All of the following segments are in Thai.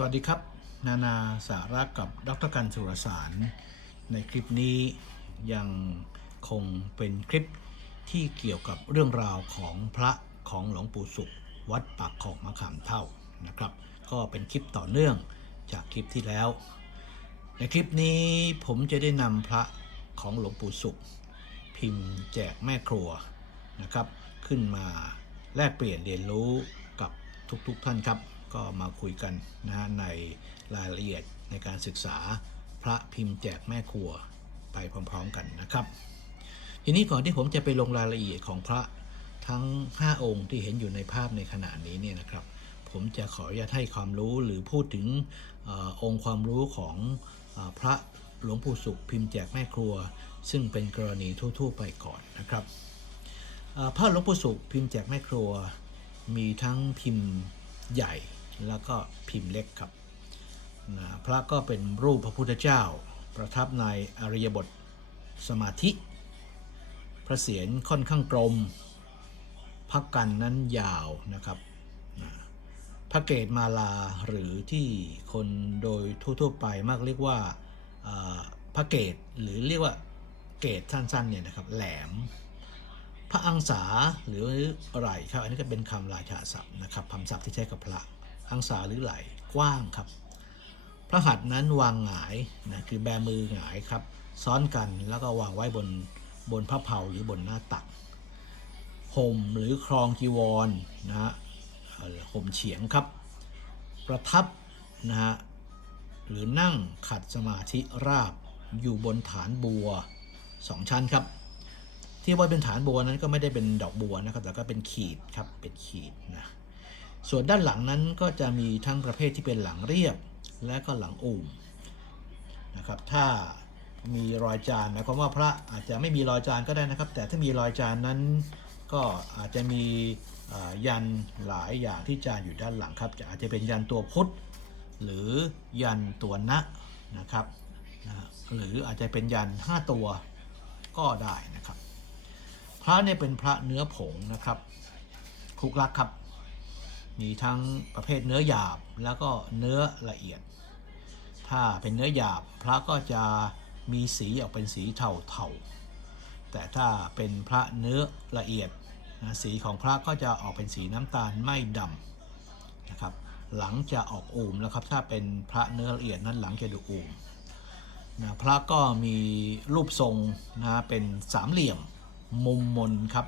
สวัสดีครับ นานาสาระกับดรกันสุรสาร ในคลิปนี้ยังคงเป็นคลิปที่เกี่ยวกับเรื่องราวของพระของหลวงปู่สุข วัดปากของมะขามเท่านะครับ ก็เป็นคลิปต่อเนื่องจากคลิปที่แล้ว ในคลิปนี้ผมจะได้นำพระของหลวงปู่สุข พิมพ์แจกแม่ครัวนะครับ ขึ้นมาแลกเปลี่ยนเรียนรู้กับทุกๆทท่านครับ ก็มาคุยกันนะฮะในรายละเอียดในการศึกษาพระพิมพ์แจกแม่ครัวไปพร้อมๆกันนะครับ ทีนี้ก่อนที่ผมจะไปลงรายละเอียดของพระทั้ง 5 องค์ที่เห็นอยู่ในภาพในขณะนี้เนี่ยนะครับ ผมจะขออนุญาตให้ความรู้หรือพูดถึงอองค์ความรู้ของอพระหลวงปู่สุขพิมพ์แจกแม่ครัว ซึ่งเป็นกรณีทั่วๆไปก่อนนะครับพระหลวงปู่สุขพิมพ์แจกแม่ครัว มีทั้งพิมพ์ใหญ่ แล้วก็พิมพ์เล็กครับนะพระก็เป็นรูปพระพุทธเจ้า ประทับในอริยบทสมาธิ พระเศียรค่อนข้างกลมพระกันนั้นยาวนะครับนะพระเกตมาลาหรือที่คนโดยทั่วๆไปมากเรียกว่าพระเกตหรือเรียกว่าเกตสั้นๆเนี่ยนะครับแหลม พระอังสาหรือไหลครับอันนี้ก็เป็นคำราชาศัพท์นะครับคำศัพท์ที่ใช้กับพระ อังสาหรือไหลกว้างครับ พระหัตถ์นั้นวางหงายนะคือแบมือหงายครับ ซ้อนกันแล้วก็วางไว้บนบนพระเพาหรือบนหน้าตักห่มหรือครองจีวรนะฮะห่มเฉียงครับ ประทับนะฮะหรือนั่งขัดสมาธิราบอยู่บนฐานบัวสองชั้นครับ ที่ว่าเป็นฐานบัวนั้นก็ไม่ได้เป็นดอกบัวนะครับแต่ก็เป็นขีดครับเป็นขีดนะ ส่วนด้านหลังนั้นก็จะมีทั้งประเภทที่เป็นหลังเรียบและก็หลังอู่มนะครับถ้ามีรอยจานหมายความว่าพระอาจจะไม่มีรอยจานก็ได้นะครับ แต่ถ้ามีรอยจานนั้นก็อาจจะมียันหลายอย่างที่จานอยู่ด้านหลังครับ จะอาจจะเป็นยันตัวพุทธหรือยันตัวนะนะครับนะหรืออาจจะเป็นยัน 5 ตัวก็ได้นะครับ พระเนี่ยเป็นพระเนื้อผงนะครับคลุกลักครับ มีทั้งประเภทเนื้อหยาบแล้วก็เนื้อละเอียด ถ้าเป็นเนื้อหยาบพระก็จะมีสีออกเป็นสีเทาๆ แต่ถ้าเป็นพระเนื้อละเอียดนะสีของพระก็จะออกเป็นสีน้ำตาลไม่ดำนะครับ หลังจะออกอูมแล้วครับ ถ้าเป็นพระเนื้อละเอียดนั้นหลังจะดูอูมนะพระก็มีรูปทรงนะเป็นสามเหลี่ยมมุมมนครับ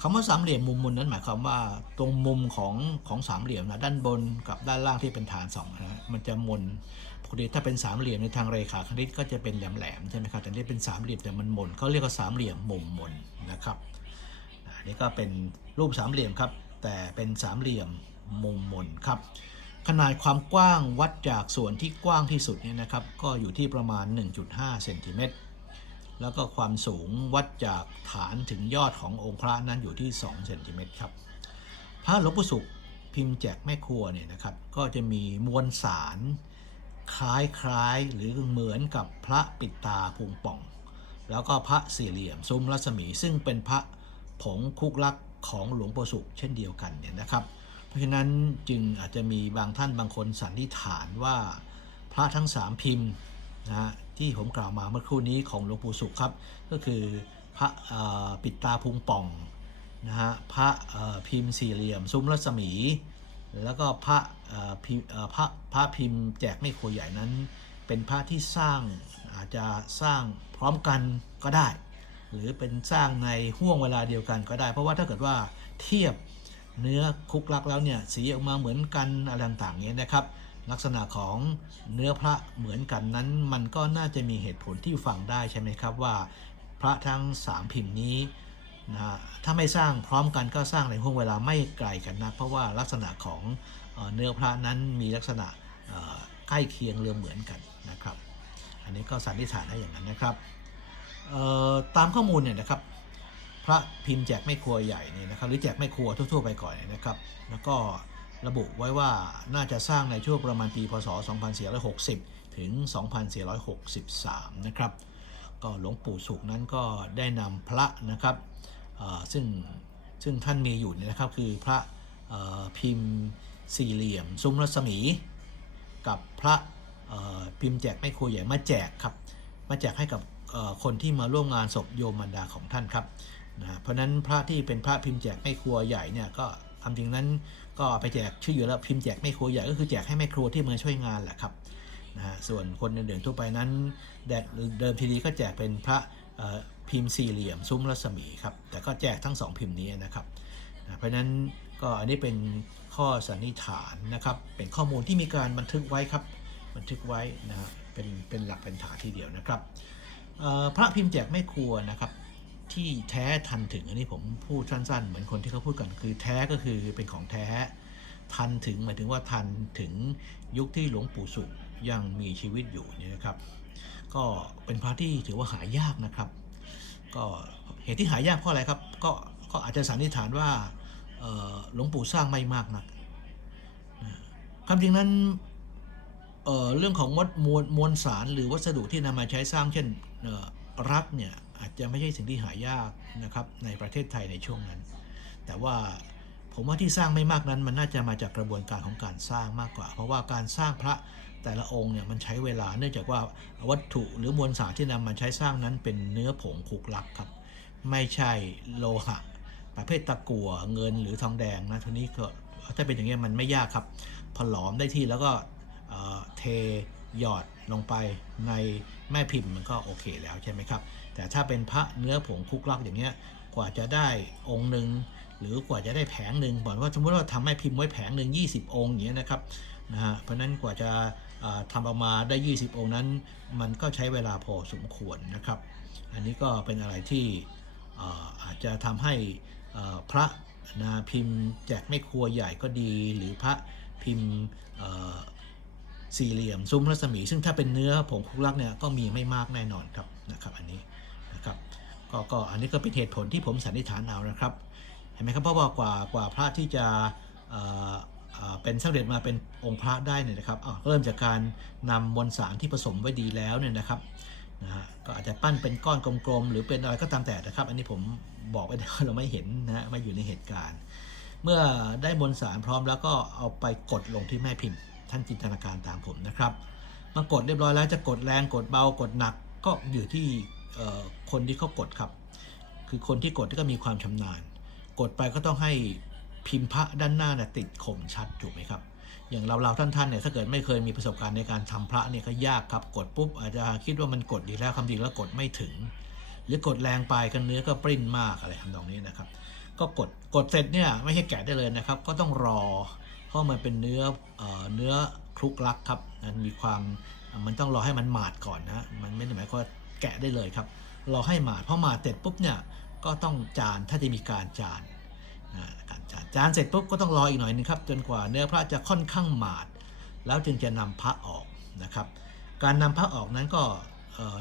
คำว่าสามเหลี่ยมมุมมนนั้นหมายความว่าตรงมุมของของสามเหลี่ยมนะด้านบนกับด้านล่างที่เป็นฐานสองนะมันจะมนปกติถ้าเป็นสามเหลี่ยมในทางเรขาคณิตก็จะเป็นแหลมๆใช่ไหมครับแต่นี่เป็นสามเหลี่ยมแต่มันมนเขาเรียกว่าสามเหลี่ยมมุมมนนะครับอันนี้ก็เป็นรูปสามเหลี่ยมครับ แต่เป็นสามเหลี่ยมมุมมนครับขนาดความกว้างวัดจากส่วนที่กว้างที่สุดเนี่ยนะครับ ก็อยู่ที่ประมาณ 1.5เซนติเมตร แล้วก็ความสูงวัดจากฐานถึงยอดขององค์พระนั้นอยู่ที่ 2 เซนติเมตรครับ พระหลวงปู่สุขพิมพ์แจกแม่ครัวเนี่ยนะครับ ก็จะมีมวลสารคล้ายๆหรือเหมือนกับพระปิดตาพุงป่อง แล้วก็พระสี่เหลี่ยมซุ้มรัศมี ซึ่งเป็นพระผงคุกลักของหลวงปู่สุขเช่นเดียวกันเนี่ยนะครับ เพราะฉะนั้นจึงอาจจะมีบางท่านบางคนสันนิษฐานว่าพระทั้งสามพิมพ์ นะฮะที่ผมกล่าวมาเมื่อครู่นี้ของหลวงปู่สุขครับ ก็คือพระปิดตาพุงป่องนะฮะพระพิมพ์สี่เหลี่ยม ซุ้มรัศมี แล้วก็พระพิพระพระพิมพ์แจกไม่โคใหญ่นั้น เป็นพระที่สร้างอาจจะสร้างพร้อมกันก็ได้ หรือเป็นสร้างในห่วงเวลาเดียวกันก็ได้ เพราะว่าถ้าเกิดว่าเทียบเนื้อคุกลักแล้วเนี่ยสีออกมาเหมือนกันอะไรต่างๆเนี้ยนะครับ ลักษณะของเนื้อพระเหมือนกันนั้น มันก็น่าจะมีเหตุผลที่ฟังได้ใช่ไหมครับว่า พระทั้งสามพิมพ์นี้นะฮะถ้าไม่สร้างพร้อมกันก็สร้างในห่วงเวลาไม่ไกลกันนะเพราะว่าลักษณะของเนื้อพระนั้นมีลักษณะใกล้เคียงเรือเหมือนกันนะครับ อันนี้ก็สันนิษฐานได้อย่างนั้นนะครับตามข้อมูลเนี่ยนะครับ พระพิมพ์แจกแม่ครัวใหญ่เนี่ยนะครับหรือแจกแม่ครัวทั่ว ๆ ไปก่อนเนี่ยนะครับ แล้วก็ ระบุไว้ว่าน่าจะสร้างในช่วงประมาณปีพศ 2460 ถึง 2463 นะครับ ก็หลวงปู่สุขนั้นก็ได้นำพระนะครับซึ่งซึ่งท่านมีอยู่นี่นะครับคือพระพิมพ์สี่เหลี่ยม ซุ้มรัศมี กับพระพิมพ์แจกแม่ครัวใหญ่มาแจกครับ มาแจกให้กับคนที่มาร่วมงานศพโยมมารดาของท่านครับนะเพราะนั้นพระที่เป็นพระพิมพ์แจกแม่ครัวใหญ่เนี่ยก็คำจริงนั้น ก็ไปแจกชื่ออยู่แล้วพิมพ์แจกแม่ครัวใหญ่ก็คือแจกให้แม่ครัวที่มาช่วยงานแหละครับนะฮะส่วนคนอื่นๆทั่วไปนั้นแดดเดิมทีดีก็แจกเป็นพระพิมพ์สี่เหลี่ยมซุ้มรัศมีครับแต่ก็แจกทั้งสองพิมพ์นี้นะครับนะเพราะนั้นก็อันนี้เป็นข้อสันนิษฐานนะครับ เป็นข้อมูลที่มีการบันทึกไว้ครับ บันทึกไว้นะฮะเป็นเป็นหลักเป็นฐานทีเดียวนะครับพระพิมพ์แจกไม่ครัวนะครับ ที่แท้ทันถึง อันนี้ผมพูดสั้นๆ เหมือนคนที่เขาพูดกันคือแท้ก็คือเป็นของแท้ ทันถึงหมายถึงว่าทันถึงยุคที่หลวงปู่สุขยังมีชีวิตอยู่เนี่ยนะครับ ก็เป็นพระที่ถือว่าหายากนะครับ ก็เหตุที่หายากเพราะอะไรครับก็ก็อาจจะสันนิษฐานว่าหลวงปู่สร้างไม่มากนักนะความจริงนั้นเเรื่องของวลมวลมวลสารหรือวัสดุที่นำมาใช้สร้างเช่นรักเนี่ย อาจจะไม่ใช่สิ่งที่หายากนะครับในประเทศไทยในช่วงนั้น แต่ว่าผมว่าที่สร้างไม่มากนั้น มันน่าจะมาจากกระบวนการของการสร้างมากกว่า เพราะว่าการสร้างพระแต่ละองค์เนี่ยมันใช้เวลาเนื่องจากว่าวัตถุหรือมวลสารที่นำมาใช้สร้างนั้นเป็นเนื้อผงขูกลักครับ ไม่ใช่โลหะ ประเภทตะกั่วเงินหรือทองแดงนะทีนี้ก็ถ้าเป็นอย่างนี้ยมันไม่ยากครับ พอหลอมได้ที่แล้วก็เเทหยอดลงไปในแม่พิมพ์มันก็โอเคแล้วใช่ไหมครับ แต่ถ้าเป็นพระเนื้อผงคุกลักอย่างเงี้ยกว่าจะได้องค์หนึ่งหรือกว่าจะได้แผงหนึ่งบอกว่าสมมติว่าทำแม่พิมพ์ไว้แผงหนึ่ง20 องค์อย่างเงี้ยนะครับนะฮะเพราะนั้นกว่าจะเอ่อทำออกมาได้ 20 องค์นั้น มันก็ใช้เวลาพอสมควรนะครับ อันนี้ก็เป็นอะไรที่อาจจะทำให้พระนาพิมพ์แจกไม่ครัวใหญ่ก็ดี หรือพระพิมพ์สี่เหลี่ยมซุ้มรัศมี ซึ่งถ้าเป็นเนื้อผงคุกลักเนี่ยก็มีไม่มากแน่นอนครับนะครับอันนี้ ก็ก็อันนี้ก็เป็นเหตุผลที่ผมสันนิษฐานเอานะครับ เห็นไหมครับเพราะว่ากว่ากว่าพระที่จะเป็นสำเร็จมาเป็นองค์พระได้เนี่ยนะครับเริ่มจากการนำมวลสารที่ผสมไว้ดีแล้วเนี่ยนะครับนะฮะก็อาจจะปั้นเป็นก้อนกลมๆ หรือเป็นอะไรก็ตามแต่นะครับ อันนี้ผมบอกไว้เราไม่เห็นนะฮะไม่อยู่ในเหตุการณ์ เมื่อได้มวลสารพร้อมแล้วก็เอาไปกดลงที่แม่พิมพ์ ท่านจินตนาการตามผมนะครับมากดเรียบร้อยแล้วจะกดแรงกดเบากดหนักก็อยู่ที่ คนที่เขากดครับ คือคนที่กดที่ก็มีความชำนาญ กดไปก็ต้องให้พิมพ์พระด้านหน้าเนี่ยติดคมชัดถูกไหมครับ อย่างเราเราท่านๆเนี่ยถ้าเกิดไม่เคยมีประสบการณ์ในการทำพระเนี่ยก็ยากครับ กดปุ๊บอาจจะคิดว่ามันกดดีแล้วคำจริงแล้วกดไม่ถึง หรือกดแรงไปกันเนื้อก็ปริ้นมากอะไรทำนองนี้นะครับ ก็กดกดเสร็จเนี่ยไม่ใช่แกะได้เลยนะครับ ก็ต้องรอ เพราะมันเป็นเนื้อเออเนื้อคลุกลักครับมันมีความมันต้องรอให้มันหมาดก่อนนะ มันไม่ได้หมายความ แกะได้เลยครับ เรอให้หมาดพอหมาดเสร็จปุ๊บเนี่ยก็ต้องจานถ้าจะมีการจานการจานจานเสร็จปุ๊บก็ต้องรออีกหน่อยนึงครับจนกว่าเนื้อพระจะค่อนข้างหมาด แล้วจึงจะนำพระออกนะครับ การนำพระออกนั้นก็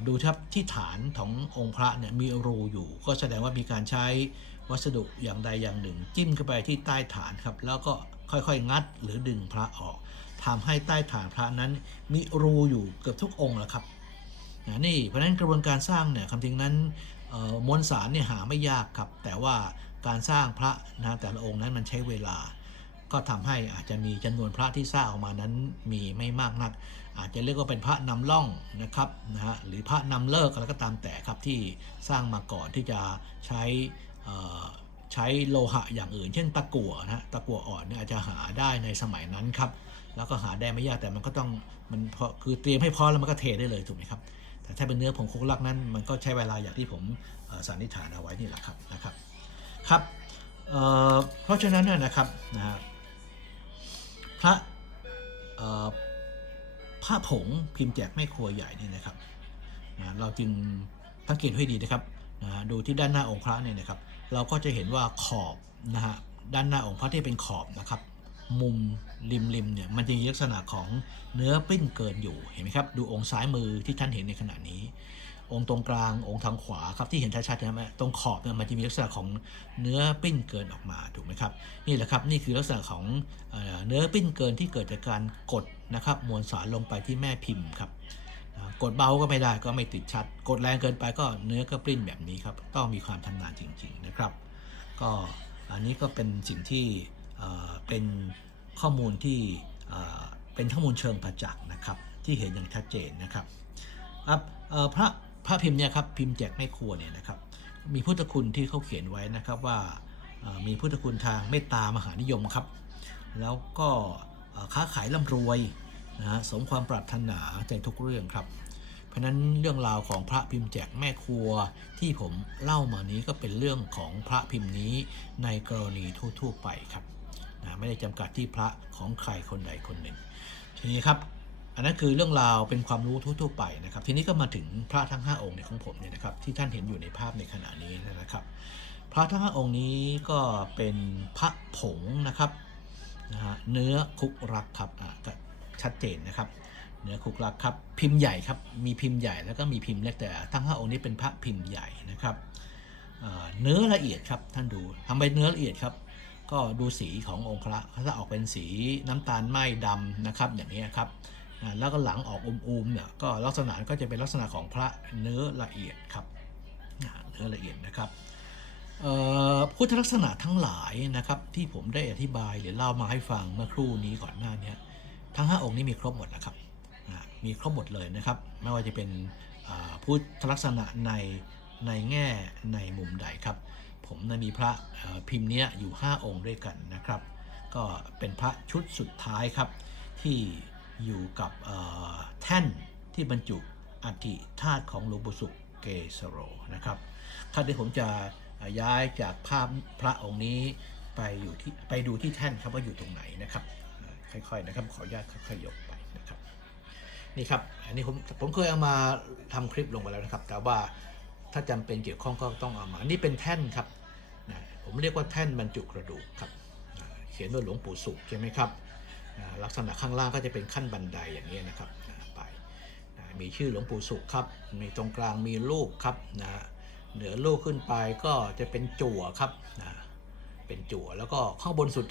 ดูครับที่ฐานขององค์พระเนี่ยมีรูอยู่ ก็แสดงว่ามีการใช้วัสดุอย่างใดอย่างหนึ่ง จิ้มเข้าไปที่ใต้ฐานครับ แล้วก็ค่อยๆ งัดหรือดึงพระออกทำให้ใต้ฐานพระนั้นมีรูอยู่เกือบทุกองค์แล้วครับ นะนี่เพราะฉะนั้นกระบวนการสร้างเนี่ยคำจริงนั้นมวลสารเนี่ยหาไม่ยากครับ แต่ว่าการสร้างพระนะแต่ละองค์นั้นมันใช้เวลา ก็ทำให้อาจจะมีจำนวนพระที่สร้างออกมานั้นมีไม่มากนัก อาจจะเรียกว่าเป็นพระนำล่องนะครับนะฮะหรือพระนำเลิกอะไรก็ตามแต่ครับที่สร้างมาก่อนที่จะใช้ใช้โลหะอย่างอื่น เช่นตะกั่วนะตะกั่วอ่อนเนี่ยอาจจะหาได้ในสมัยนั้นครับแล้วก็หาได้ไม่ยากแต่มันก็ต้องมันพอคือเตรียมให้พร้อมแล้วมันก็เทได้เลยถูกไหมครับ แต่ถ้าเป็นเนื้อผงคุกลักนั้น มันก็ใช้เวลาอย่างที่ผมสันนิษฐานเอาไว้นี่แหละครับนะครับครับเเพราะฉะนั้นนะครับนะฮะพระผ้าผงพิมพ์แจกแม่ครัวใหญ่นี่นะครับนะเราจึงสังเกตให้ดีนะครับนะดูที่ด้านหน้าองค์พระเนี่ยนะครับ เราก็จะเห็นว่าขอบนะฮะด้านหน้าองค์พระที่เป็นขอบนะครับ มุมริมริมเนี่ยมันจะมีลักษณะของเนื้อปิ้นเกินอยู่เห็นไหมครับ ดูองค์ซ้ายมือที่ท่านเห็นในขณะนี้ องค์ตรงกลางองค์ทางขวาครับที่เห็นชัดๆใช่ไหมตรงขอบเนี่ยมันจะมีลักษณะของเนื้อปิ้นเกินออกมาถูกไหมครับนี่แหละครับนี่คือลักษณะของเนื้อปิ้นเกินที่เกิดจากการกดนะครับมวลสารลงไปที่แม่พิมพ์ครับกดเบาก็ไม่ได้ก็ไม่ติดชัด กดแรงเกินไปก็เนื้อก็ปริ้นแบบนี้ครับ ต้องมีความชำนาญจริง ๆนะครับ ก็อันนี้ก็เป็นสิ่งที่ เป็นข้อมูลที่เป็นข้อมูลเชิงประจักษ์นะครับที่เห็นอย่างชัดเจนนะครับครับพระพระพิมพ์เนี่ยครับพิมพ์แจกไม่ครัวเนี่ยนะครับมีพุทธคุณที่เขาเขียนไว้นะครับว่ามีพุทธคุณทางเมตตามหานิยมครับ แล้วก็ค้าขายร่ำรวยนะฮะสมความปรารถนาในทุกเรื่องครับ เพราะฉะนั้นเรื่องราวของพระพิมพ์แจกแม่ครัวที่ผมเล่ามานี้ก็เป็นเรื่องของพระพิมพ์นี้ในกรณีทั่วๆไปครับ นะไม่ได้จำกัดที่พระของใครคนใดคนหนึ่ง ทีนี้ครับ อันนั้นคือเรื่องราวเป็นความรู้ทั่วๆไปนะครับ ทีนี้ก็มาถึงพระทั้ง 5 องค์ในของผมเนี่ยนะครับ ที่ท่านเห็นอยู่ในภาพในขณะนี้นะครับ พระทั้ง 5 องค์นี้ก็เป็นพระผงนะครับนะฮะเนื้อคุกรักครับอะก็ชัดเจนนะครับเนื้อคุกรักครับพิมพ์ใหญ่ครับมีพิมพ์ใหญ่แล้วก็มีพิมพ์เล็กแต่ทั้ง5องค์นี้เป็นพระพิมพ์ใหญ่นะครับเอ่อเนื้อละเอียดครับท่านดูทำไปเนื้อละเอียดครับ ก็ดูสีขององค์พระถ้าออกเป็นสีน้ำตาลไหม้ดำนะครับอย่างนี้ครับแล้วก็หลังออกอุมๆเนี่ยก็ลักษณะก็จะเป็นลักษณะของพระเนื้อละเอียดครับเนื้อละเอียดนะครับพุทธลักษณะทั้งหลายนะครับที่ผมได้อธิบายหรือเล่ามาให้ฟังเมื่อครู่นี้ก่อนหน้านี้ทั้ง 5 องค์นี้มีครบหมดนะครับมีครบหมดเลยนะครับไม่ว่าจะเป็นพุทธลักษณะในในแง่ในมุมใดครับ ผมนะมีพระพิมพ์เนี้ยอยู่ 5 องค์ด้วยกันนะครับ ก็เป็นพระชุดสุดท้ายครับที่อยู่กับแท่นที่บรรจุอัฐิธาตุของหลวงปู่สุขเกสโรนะครับครับเดี๋ยวผมจะย้ายจากภาพพระองค์นี้ไปอยู่ที่ไปดูที่แท่นครับว่าอยู่ตรงไหนนะครับ ค่อยๆนะครับขออนุญาตค่อยๆยกไปนะครับนี่ครับอันนี้ผมผมเคยเอามาทำคลิปลงไปแล้วนะครับ แต่ว่า ถ้าจำเป็นเกี่ยวข้องก็ต้องเอามา นี่เป็นแท่นครับนะผมเรียกว่าแท่นบรรจุกระดูกครับนะเขียนด้วยหลวงปู่สุขใช่ไหมครับนะลักษณะข้างล่างก็จะเป็นขั้นบันไดอย่างนี้นะครับนะไปนะมีชื่อหลวงปู่สุขครับ มีตรงกลางมีรูปครับนะเหนือรูปขึ้นไปก็จะเป็นจั่วครับนะเป็นจั่วแล้วก็ข้างบนสุด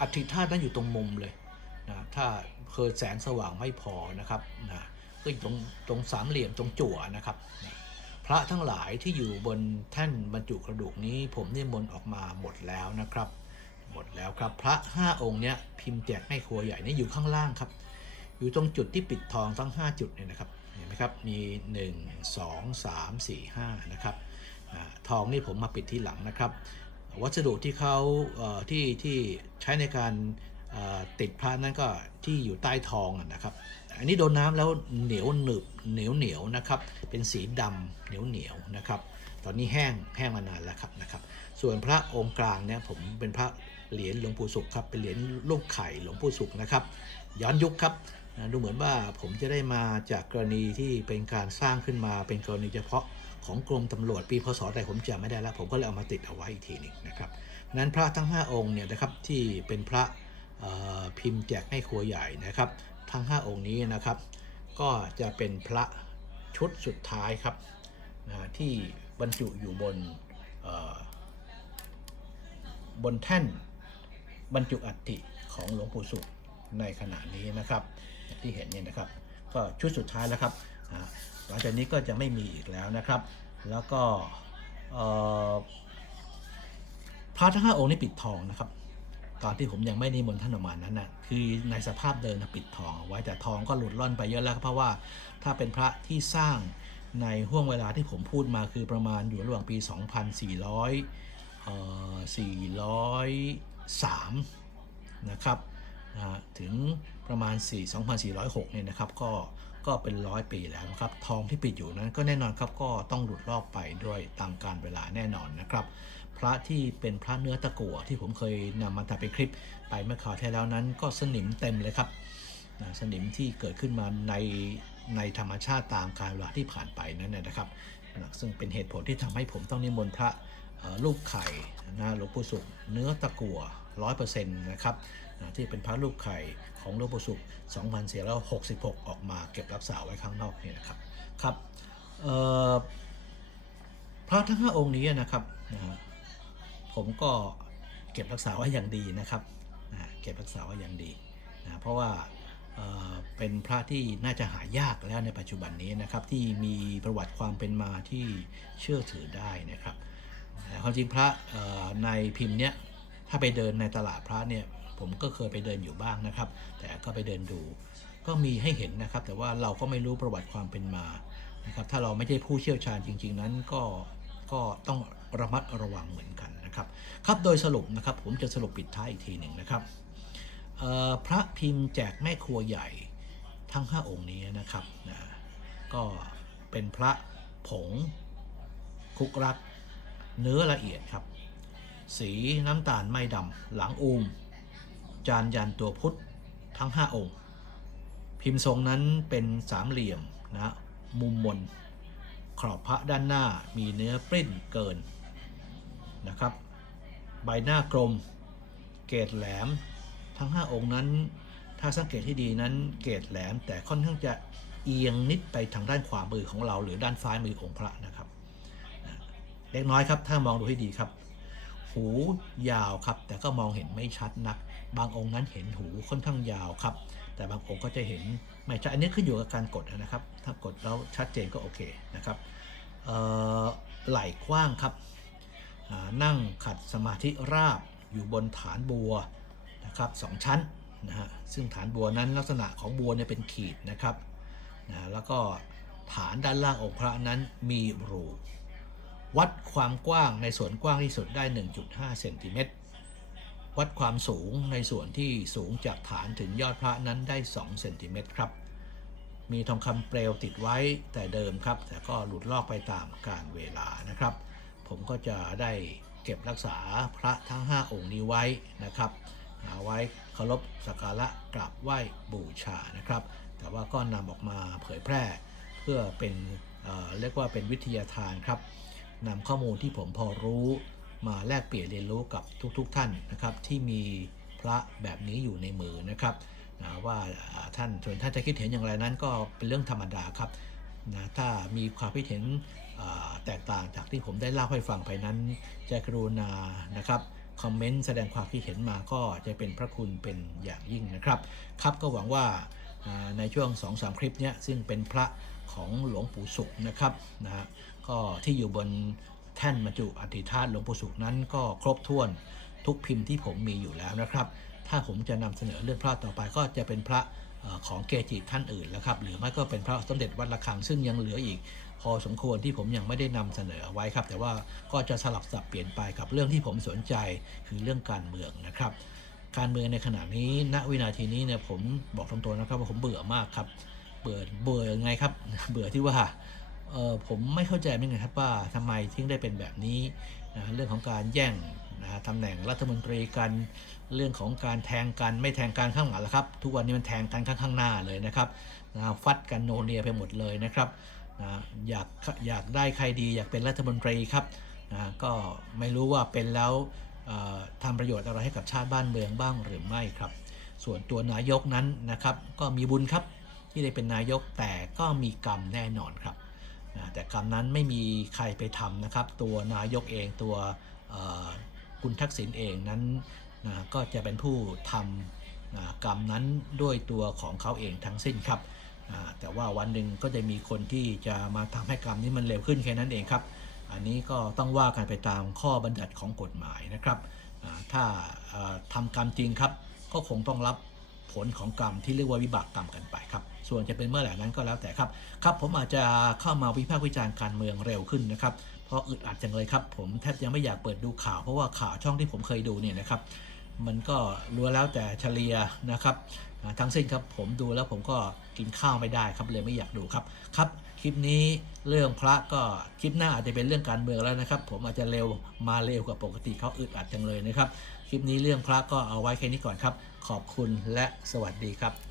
อัฐิธาตุนั้นอยู่ตรงมุมเลยนะถ้าเคยแสงสว่างไม่พอนะครับนะก็อยู่ตรงตรงสามเหลี่ยมตรงจั่วนะครับนะ พระทั้งหลายที่อยู่บนแท่นบรรจุกระดูกนี้ ผมนิมนต์ออกมาหมดแล้วนะครับ หมดแล้วครับพระ 5 องค์เนี้ยพิมพ์แจกให้ครัวใหญ่นี่อยู่ข้างล่างครับ อยู่ตรงจุดที่ปิดทองทั้ง 5 จุดเนี่ยนะครับเห็นไหมครับมี 1 2 3 4 5นะครับทองนี่ผมมาปิดที่หลังนะครับ วัสดุที่เขาที่ที่ใช้ในการ ติดพระนั้นก็ที่อยู่ใต้ทองนะครับ อันนี้โดนน้ำแล้วเหนียวหนึบเหนียวเหนียวนะครับ เป็นสีดำเหนียวเหนียวนะครับ ตอนนี้แห้งแห้งมานานแล้วครับนะครับ ส่วนพระองค์กลางเนี่ยผมเป็นพระเหรียญหลวงปู่สุขครับเป็นเหรียญลูกไข่หลวงปู่สุขนะครับ ย้อนยุคครับดูเหมือนว่าผมจะได้มาจากกรณีที่เป็นการสร้างขึ้นมาเป็นกรณีเฉพาะของกรมตำรวจปีพศใดผมจำไม่ได้แล้วผมก็เลยเอามาติดเอาไว้อีกทีหนึ่งนะครับนั้นพระทั้ง 5 องค์เนี่ยนะครับที่เป็นพระ พิมพ์แจกให้ครัวใหญ่นะครับ ทั้ง 5 องค์นี้นะครับ ก็จะเป็นพระชุดสุดท้ายครับนะที่บรรจุอยู่บนบนแท่นบรรจุอัฐิของหลวงปู่สุขในขณะนี้นะครับที่เห็นเนี่ยนะครับ ก็ชุดสุดท้ายแล้วครับหลังจากนี้ก็จะไม่มีอีกแล้วนะครับ แล้วก็พระทั้งห้าองค์นี้ปิดทองนะครับ ตอนที่ผมยังไม่นิมนต์ท่านออกมานั้นนะคือในสภาพเดิมนปิดทองไว้แต่ทองก็หลุดล่อนไปเยอะแล้วเพราะว่าถ้าเป็นพระที่สร้างในห่วงเวลาที่ผมพูดมาคือประมาณอยู่ระหว่างปี 2400เอ่อ403 นะครับนะถึงประมาณ 4 2406 เนี่ยนะครับ ก็ก็เป็นร้อยปีแล้วนะครับ ทองที่ปิดอยู่นั้นก็แน่นอนครับก็ต้องหลุดลอกไปด้วยตามการเวลาแน่นอนนะครับ พระที่เป็นพระเนื้อตะกั่วที่ผมเคยนำมาทำเป็นคลิปไปเมื่อคราวที่แล้วนั้นก็สนิมเต็มเลยครับนะสนิมที่เกิดขึ้นมาในในธรรมชาติตามการเวลาที่ผ่านไปนั้นนะครับนะซึ่งเป็นเหตุผลที่ทำให้ผมต้องนิมนต์พระเอ่อรูปไข่นะหลวงปู่สุข เนื้อตะกั่วร้อยเปอร์เซ็นต์นะครับนะที่เป็นพระรูปไข่ของหลวงปู่สุข 2466 ออกมาเก็บรักษาไว้ข้างนอกนี่นะครับครับพระทั้งห้าองค์นี้นะครับนะฮะ ผมก็เก็บรักษาไว้อย่างดีนะครับเก็บรักษาไว้อย่างดีนะเพราะว่าเป็นพระที่น่าจะหายากแล้วในปัจจุบันนี้นะครับที่มีประวัติความเป็นมาที่เชื่อถือได้นะครับความจริงพระในพิมพ์เนี้ยถ้าไปเดินในตลาดพระเนี่ยผมก็เคยไปเดินอยู่บ้างนะครับ แต่ก็ไปเดินดู ก็มีให้เห็นนะครับ แต่ว่าเราก็ไม่รู้ประวัติความเป็นมานะครับถ้าเราไม่ใช่ผู้เชี่ยวชาญจริง ๆ นั้นก็ก็ต้องระมัดระวังเหมือนกัน นะครับครับโดยสรุปนะครับผมจะสรุปปิดท้ายอีกทีหนึ่งนะครับพระพิมพ์แจกแม่ครัวใหญ่ทั้ง 5 องค์นี้นะครับนะก็เป็นพระผงคุกรักเนื้อละเอียดครับ สีน้ำตาลไม่ดำหลังอูม จานยันตัวพุทธทั้ง 5 องค์ พิมพ์ทรงนั้นเป็นสามเหลี่ยมนะมุมมนขอบพระด้านหน้ามีเนื้อปริ้นเกิน นะครับ ใบหน้ากลม เกรดแหลม ทั้ง 5 องค์นั้น ถ้าสังเกตที่ดีนั้นเกรดแหลม แต่ค่อนข้างจะเอียงนิดไปทางด้านขวามือของเรา หรือด้านซ้ายมือองค์พระนะครับเล็กน้อยครับ ถ้ามองดูให้ดีครับ หูยาวครับ แต่ก็มองเห็นไม่ชัดนัก บางองค์นั้นเห็นหูค่อนข้างยาวครับ แต่บางองค์ก็จะเห็นไม่ชัดอันนี้ขึ้นอยู่กับการกดนะครับ ถ้ากดแล้วชัดเจนก็โอเคนะครับไหล่กว้างครับ นั่งขัดสมาธิราบอยู่บนฐานบัวนะครับสองชั้นนะฮะซึ่งฐานบัวนั้นลักษณะของบัวเนี่ยเป็นขีดนะครับนะแล้วก็ฐานด้านล่างองค์พระนั้นมีรูวัดความกว้างในส่วนกว้างที่สุดได้ 1.5 เซนติเมตร วัดความสูงในส่วนที่สูงจากฐานถึงยอดพระนั้นได้ 2 เซนติเมตรครับ มีทองคำเปลวติดไว้แต่เดิมครับ แต่ก็หลุดลอกไปตามกาลเวลานะครับ ผมก็จะได้เก็บรักษาพระทั้ง 5 องค์นี้ไว้นะครับเอาไว้เคารพสักการะกราบไหว้บูชานะครับ แต่ว่าก็นำออกมาเผยแพร่เพื่อเป็นเเรียกว่าเป็นวิทยาทานครับนำข้อมูลที่ผมพอรู้มาแลกเปลี่ยนเรียนรู้กับทุกๆทท่านนะครับที่มีพระแบบนี้อยู่ในมือนะครับนะว่าท่านส่วนท่านจะคิดเห็นอย่างไรนั้นก็เป็นเรื่องธรรมดาครับนะถ้ามีความคิดเห็น แตกต่างจากที่ผมได้เล่าให้ฟังไปนั้นจะกรุณานะครับคอมเมนต์แสดงความคิดเห็นมาก็จะเป็นพระคุณเป็นอย่างยิ่งนะครับ ครับก็หวังว่าในช่วง 2-3 คลิปนี้ซึ่งเป็นพระของหลวงปู่สุขนะครับนะฮะก็ที่อยู่บนแท่นบรรจุอธิธาตุหลวงปู่สุขนั้นก็ครบถ้วนทุกพิมพ์ที่ผมมีอยู่แล้วนะครับ ถ้าผมจะนำเสนอเรื่องพระต่อไปก็จะเป็นพระ ของเกจิท่านอื่นแล้วครับหรือไม่ก็เป็นพระสมเด็จวัดระฆังซึ่งยังเหลืออีก พอสมควรที่ผมยังไม่ได้นำเสนอไว้ครับ แต่ว่าก็จะสลับสับเปลี่ยนไปกับเรื่องที่ผมสนใจคือเรื่องการเมืองนะครับ การเมืองในขณะนี้ณวินาทีนี้เนี่ยผมบอกตรงๆนะครับว่าผมเบื่อมากครับเบื่อเบื่อยังไงครับ เบื่อที่ว่าเออผมไม่เข้าใจเหมือนกันครับว่าทำไมถึงได้เป็นแบบนี้นะเรื่องของการแย่ง นะตำแหน่งรัฐมนตรีกันเรื่องของการแทงกันไม่แทงกันข้างหลังแล้วครับ ทุกวันนี้มันแทงกันข้างข้างหน้าเลยนะครับนะฟัดกันโนเนียไปหมดเลยนะครับนะอยากอยากได้ใครดีอยากเป็นรัฐมนตรีครับนะก็ไม่รู้ว่าเป็นแล้วทำประโยชน์อะไรให้กับชาติบ้านเมืองบ้างหรือไม่ครับ ส่วนตัวนายกนั้นนะครับก็มีบุญครับที่ได้เป็นนายกแต่ก็มีกรรมแน่นอนครับแต่กรรมนั้นไม่มีใครไปทำนะครับ ตัวนายกเองตัว คุณทักษิณเองนั้นนะก็จะเป็นผู้ทำนะกรรมนั้นด้วยตัวของเขาเองทั้งสิ้นครับนะแต่ว่าวันหนึ่งก็จะมีคนที่จะมาทำให้กรรมนี้มันเร็วขึ้นแค่นั้นเองครับ อันนี้ก็ต้องว่ากันไปตามข้อบัญญัติของกฎหมายนะครับถ้าทำกรรมจริงครับ ก็คงต้องรับผลของกรรมที่เรียกว่าวิบากกรรมกันไปครับ ส่วนจะเป็นเมื่อไหร่นั้นก็แล้วแต่ครับ ครับผมอาจจะเข้ามาวิพากษ์วิจารณ์การเมืองเร็วขึ้นนะครับ พราะอึดอัดจังเลยครับ ผมแทบยังไม่อยากเปิดดูข่าวเพราะว่าข่าวช่องที่ผมเคยดูเนี่ยนะครับ มันก็รู้แล้วแต่เฉลียนะครับทั้งสิ้นครับผมดูแล้วผมก็กินข้าวไม่ได้ครับเลยไม่อยากดูครับครับ คลิปนี้เรื่องพระก็คลิปหน้าอาจจะเป็นเรื่องการเมืองแล้วนะครับ ผมอาจจะเร็วมาเร็วกว่าปกติเขาอึดอัดจังเลยนะครับ คลิปนี้เรื่องพระก็เอาไว้แค่นี้ก่อนครับ ขอบคุณและสวัสดีครับ